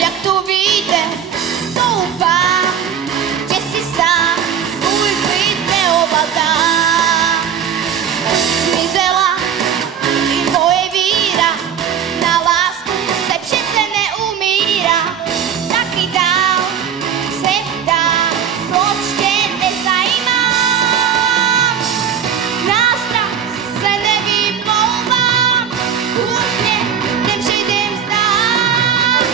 jak to vyjde, doufám, že si sám svůj klid neovladá. Zmizela i moje víra, na lásku se přece neumírá. Tak mi dál se ptám, proč tě nezajímám. Na strach se nevymlouvám, úsměv ten všedem znám.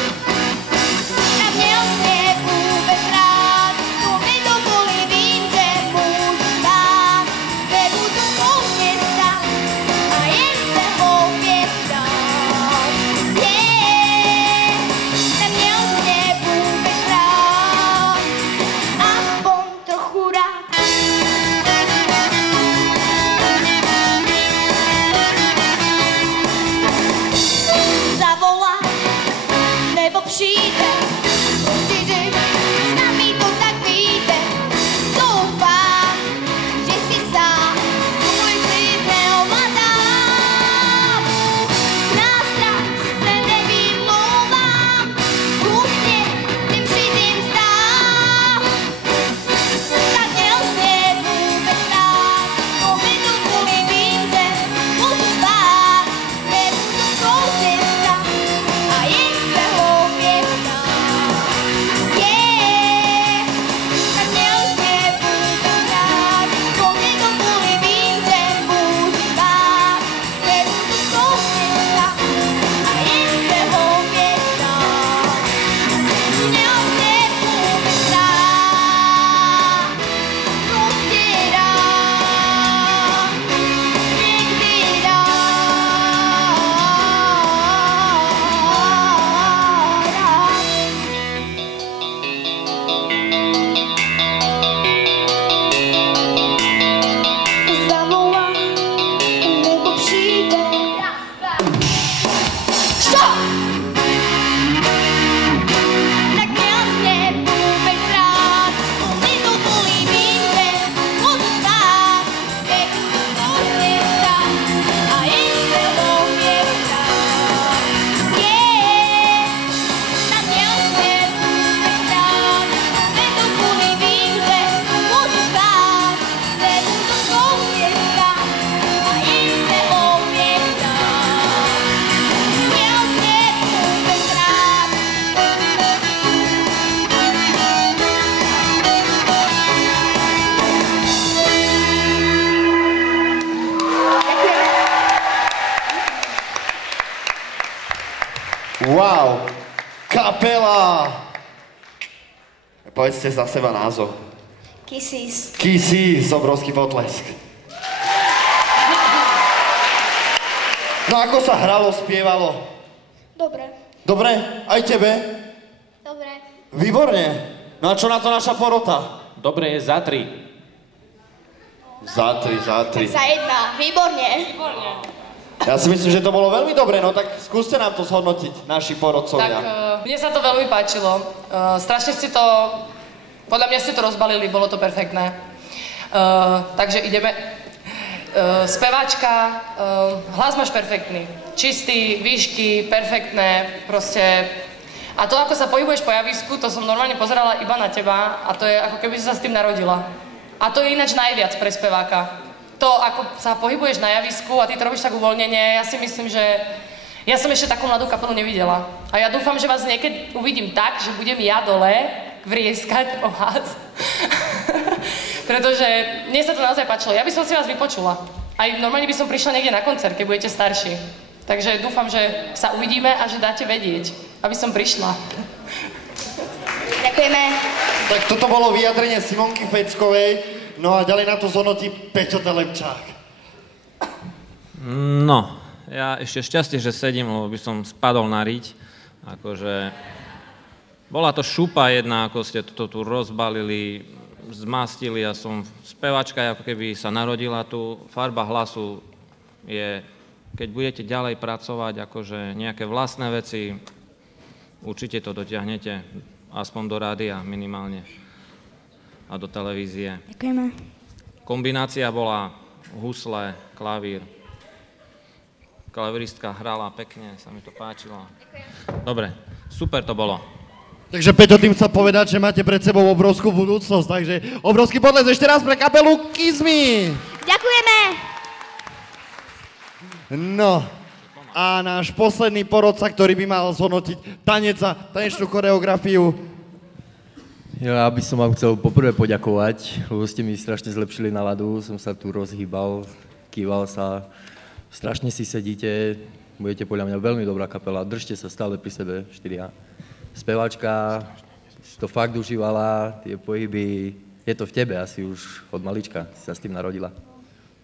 Neměl jsi vůbec rád, to mi dovolí, vím, že můžu dát. Nebudu koukně stát a jen se opět dát. Neměl jsi vůbec rád, aspoň trochu rád. Zavolá nebo přijde, vždy s námi to tak vyjde. Doufám, že si sám svůj klid neovladám. Na strach se nevymlouvám, úsměv tím všedem znám. Tak měl jsi vůbec rád, to mi dovolí, vím, že můžu spát. Nebudu koukně stát a jen se opět dát. Tak měl jsi vůbec rád, to mi dovolí, vím, že můžu spát. Nebudu koukně stát a jen se opět dát. Měl jsi vůbec rád, prostě rád, někdy zavolá nebo přijde. Stop! Tak měl jsi vůbec rád, to mi dovolí, vím, že můžu stát. Nebudu koukně stát a jen se opět dát. Tak měl jsi vůbec rád, to mi dovolí, vím, že můžu stát. Nebudu koukně stát a jen se opět dát. Měl jsi vůbec rád. Wow, kapela! Povedzte za seba názov. Kisses. Kisses, obrovský potlesk. No ako sa hralo, spievalo? Dobre. Dobre? Aj tebe? Dobre. Výborne. No a čo na to naša porota? Dobre je za 3. Za tri. Za jedna. Výborne. Ja si myslím, že to bolo veľmi dobre, no tak skúste nám to zhodnotiť, naši Tak porodcovia. mne sa to veľmi páčilo. Strašne ste to, podľa mňa ste to rozbalili, bolo to perfektné. Takže ideme. Speváčka, hlas máš perfektný. Čistý, výšky, perfektné, proste. A to, ako sa pohybuješ po javisku, to som normálne pozerala iba na teba a to je ako keby si sa s tým narodila. A to je ináč najviac pre speváka. To, ako sa pohybuješ na javisku a ty to robíš tak uvoľnenie, ja si myslím, že ja som ešte takú mladú kapelu nevidela. A ja dúfam, že vás niekedy uvidím tak, že budem ja dole vrieskať o vás. Pretože mne sa to naozaj páčilo. Ja by som si vás vypočula. Aj normálne by som prišla niekde na koncert, keď budete starší. Takže dúfam, že sa uvidíme a že dáte vedieť, aby som prišla. Ďakujeme. Tak toto bolo vyjadrenie Simonky Peckovej, no a ďalej na to zhodnotí Peťo Telepčák. No, ja ešte šťastie, že sedím, lebo by som spadol na riť. Akože bola to šupa jedna, ako ste to tu rozbalili, zmastili a som spevačka, ako keby sa narodila tu. Farba hlasu je, keď budete ďalej pracovať, akože nejaké vlastné veci, určite to dotiahnete, aspoň do rádia minimálne a do televízie. Ďakujeme. Kombinácia bola husle, klavír. Klavíristka hrala pekne, sa mi to páčilo. Dobre, super to bolo. Takže Peťo tým chcel povedať, že máte pred sebou obrovskú budúcnosť, takže obrovský potles ešte raz pre kapelu Kiss Me! Ďakujeme! No, a náš posledný porodca, ktorý by mal zhodnotiť tanec a tanečnú choreografiu. Ja by som vám chcel poprvé poďakovať, lebo ste mi strašne zlepšili náladu, som sa tu rozhýbal, kýval sa, strašne si sedíte, budete podľa mňa veľmi dobrá kapela, držte sa stále pri sebe, 4A. Speváčka si to fakt užívala, tie pohyby, je to v tebe asi už od malička, si sa s tým narodila.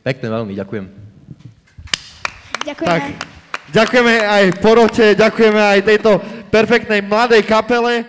Pekne veľmi, ďakujem. Ďakujeme. Tak, ďakujeme aj porote, ďakujeme aj tejto perfektnej mladej kapele.